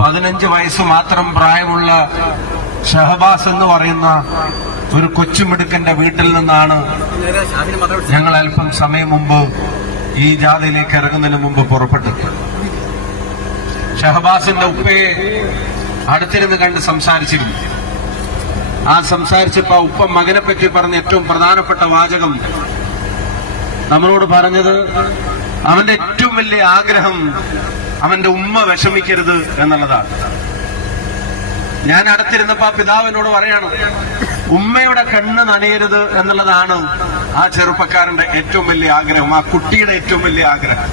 15 വയസ്സ് മാത്രം പ്രായമുള്ള ഷഹബാസ് എന്ന് പറയുന്ന ഒരു കൊച്ചുമിടുക്കന്റെ വീട്ടിൽ നിന്നാണ് ഞങ്ങൾ അല്പം സമയം മുമ്പ് ഈ ജാഥയിലേക്ക് ഇറങ്ങുന്നതിന് മുമ്പ് പുറപ്പെട്ടത്. ഷഹബാസിന്റെ ഉപ്പയെ അടുത്തിരുന്ന് കണ്ട് സംസാരിച്ചിരുന്നു. ആ സംസാരിച്ചപ്പോ ഉപ്പ മകനെ പറ്റി പറഞ്ഞ ഏറ്റവും പ്രധാനപ്പെട്ട വാചകം നമ്മളോട് പറഞ്ഞത് അവന്റെ ഏറ്റവും വലിയ ആഗ്രഹം അവന്റെ ഉമ്മ വിഷമിക്കരുത് എന്നുള്ളതാണ്. ഞാൻ അടുത്തിരുന്നപ്പോ ആ പിതാവിനോട് പറയാണ്, ഉമ്മയുടെ കണ്ണ് നനയരുത് എന്നുള്ളതാണ് ആ ചെറുപ്പക്കാരന്റെ ഏറ്റവും വലിയ ആഗ്രഹം, ആ കുട്ടിയുടെ ഏറ്റവും വലിയ ആഗ്രഹം.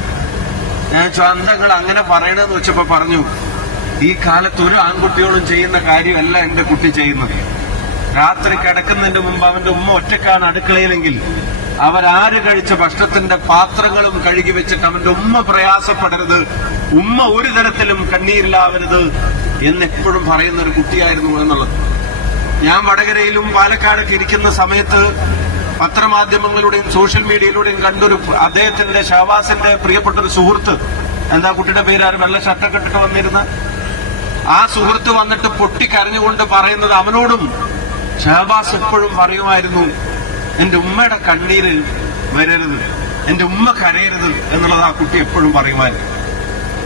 ഞാൻ ചന്തങ്ങൾ അങ്ങനെ പറയണെന്ന് വെച്ചപ്പോ പറഞ്ഞു, ഈ കാലത്ത് ഒരു ആൺകുട്ടിയോടും ചെയ്യുന്ന കാര്യമല്ല എന്റെ കുട്ടി ചെയ്യുന്നത്. രാത്രി കിടക്കുന്നതിന് മുമ്പ് അവന്റെ ഉമ്മ ഒറ്റക്കാണ് അടുക്കളയിലെങ്കിൽ അവരാര് കഴിച്ച ഭക്ഷണത്തിന്റെ പാത്രങ്ങളും കഴുകി വെച്ചിട്ട് അവന്റെ ഉമ്മ പ്രയാസപ്പെടരുത്, ഉമ്മ ഒരു തരത്തിലും കണ്ണീരിലാവരുത് എന്നെപ്പോഴും പറയുന്ന ഒരു കുട്ടിയായിരുന്നു എന്നുള്ളത്. ഞാൻ വടകരയിലും പാലക്കാടൊക്കെ ഇരിക്കുന്ന സമയത്ത് പത്രമാധ്യമങ്ങളിലൂടെയും സോഷ്യൽ മീഡിയയിലൂടെയും കണ്ടൊരു അദ്ദേഹത്തിന്റെ ഷഹബാസിന്റെ പ്രിയപ്പെട്ട ഒരു സുഹൃത്ത്, എന്താ കുട്ടിയുടെ പേര്, വെള്ള ഷർട്ടൊക്കെ ഇട്ടിട്ട് വന്നിരുന്ന ആ സുഹൃത്ത് വന്നിട്ട് പൊട്ടിക്കരഞ്ഞുകൊണ്ട് പറയുന്നത് അവനോടും ഷഹബാസ് എപ്പോഴും പറയുമായിരുന്നു, എന്റെ ഉമ്മയുടെ കണ്ണീര് വരരുത്, എന്റെ ഉമ്മ കരയരുത് എന്നുള്ളത് ആ കുട്ടി എപ്പോഴും പറയുമായിരുന്നു.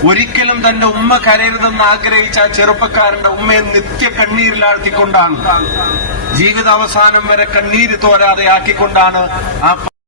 ഒരിക്കലും തന്റെ ഉമ്മ കരയരുതെന്ന് ആഗ്രഹിച്ച ആ ചെറുപ്പക്കാരന്റെ ഉമ്മയെ നിത്യ കണ്ണീരിലാഴ്ത്തിക്കൊണ്ടാണ്, ജീവിതാവസാനം വരെ കണ്ണീര് തോരാതെ ആക്കിക്കൊണ്ടാണ് ആ